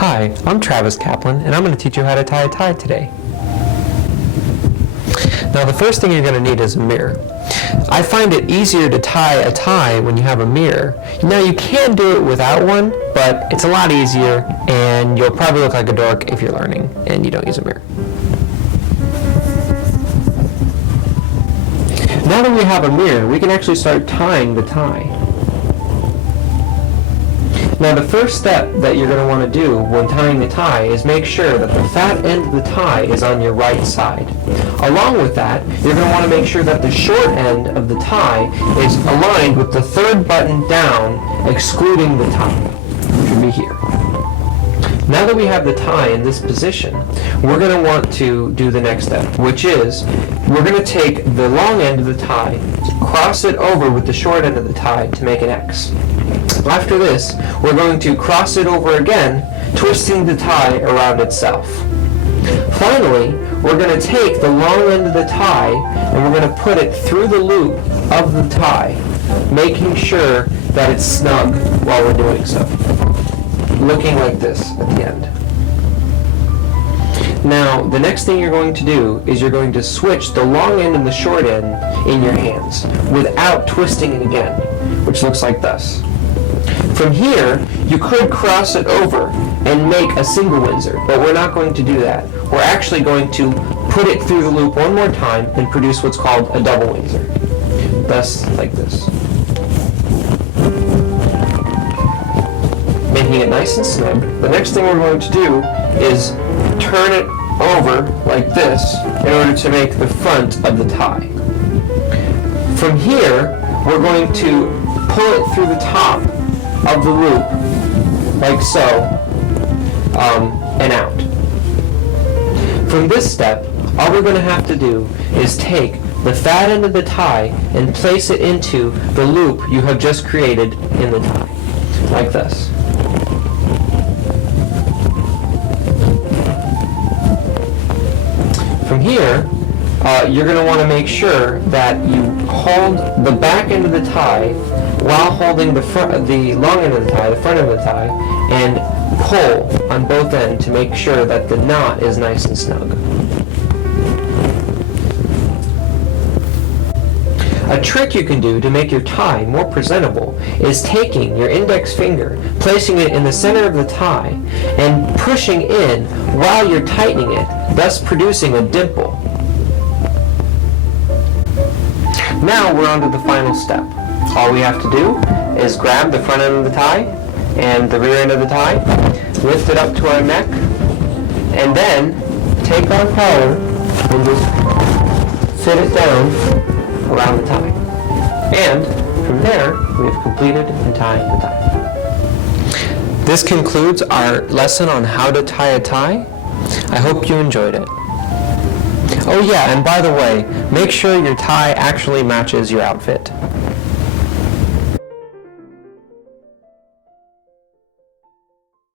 Hi, I'm Travis Kaplan, and I'm going to teach you how to tie a tie today. Now, the first thing you're going to need is a mirror. I find it easier to tie a tie when you have a mirror. Now, you can do it without one, but it's a lot easier, and you'll probably look like a dork if you're learning and you don't use a mirror. Now that we have a mirror, we can actually start tying the tie. Now, the first step that you're going to want to do when tying the tie is make sure that the fat end of the tie is on your right side. Along with that, you're going to want to make sure that the short end of the tie is aligned with the third button down, excluding the top, which would be here. Now that we have the tie in this position, we're going to want to do the next step, which is we're going to take the long end of the tie, cross it over with the short end of the tie to make an X. After this, we're going to cross it over again, twisting the tie around itself. Finally, we're going to take the long end of the tie and we're going to put it through the loop of the tie, making sure that it's snug while we're doing so, looking like this at the end. Now, the next thing you're going to do is you're going to switch the long end and the short end in your hands without twisting it again, which looks like this. From here, you could cross it over and make a single Windsor, but we're not going to do that. We're actually going to put it through the loop one more time and produce what's called a double Windsor. Thus, like this. Making it nice and snug. The next thing we're going to do is turn it over like this in order to make the front of the tie. From here, we're going to pull it through the top of the loop, like so, and out. From this step, all we're going to have to do is take the fat end of the tie and place it into the loop you have just created in the tie, like this. From here, you're going to want to make sure that you hold the back end of the tie while holding the long end of the tie, the front end of the tie, and pull on both ends to make sure that the knot is nice and snug. A trick you can do to make your tie more presentable is taking your index finger, placing it in the center of the tie, and pushing in while you're tightening it, thus producing a dimple. Now we're on to the final step. All we have to do is grab the front end of the tie and the rear end of the tie, lift it up to our neck, and then take our collar and just fit it down around the tie. And from there, we have completed and tied the tie. This concludes our lesson on how to tie a tie. I hope you enjoyed it. Oh yeah, and by the way, make sure your tie actually matches your outfit.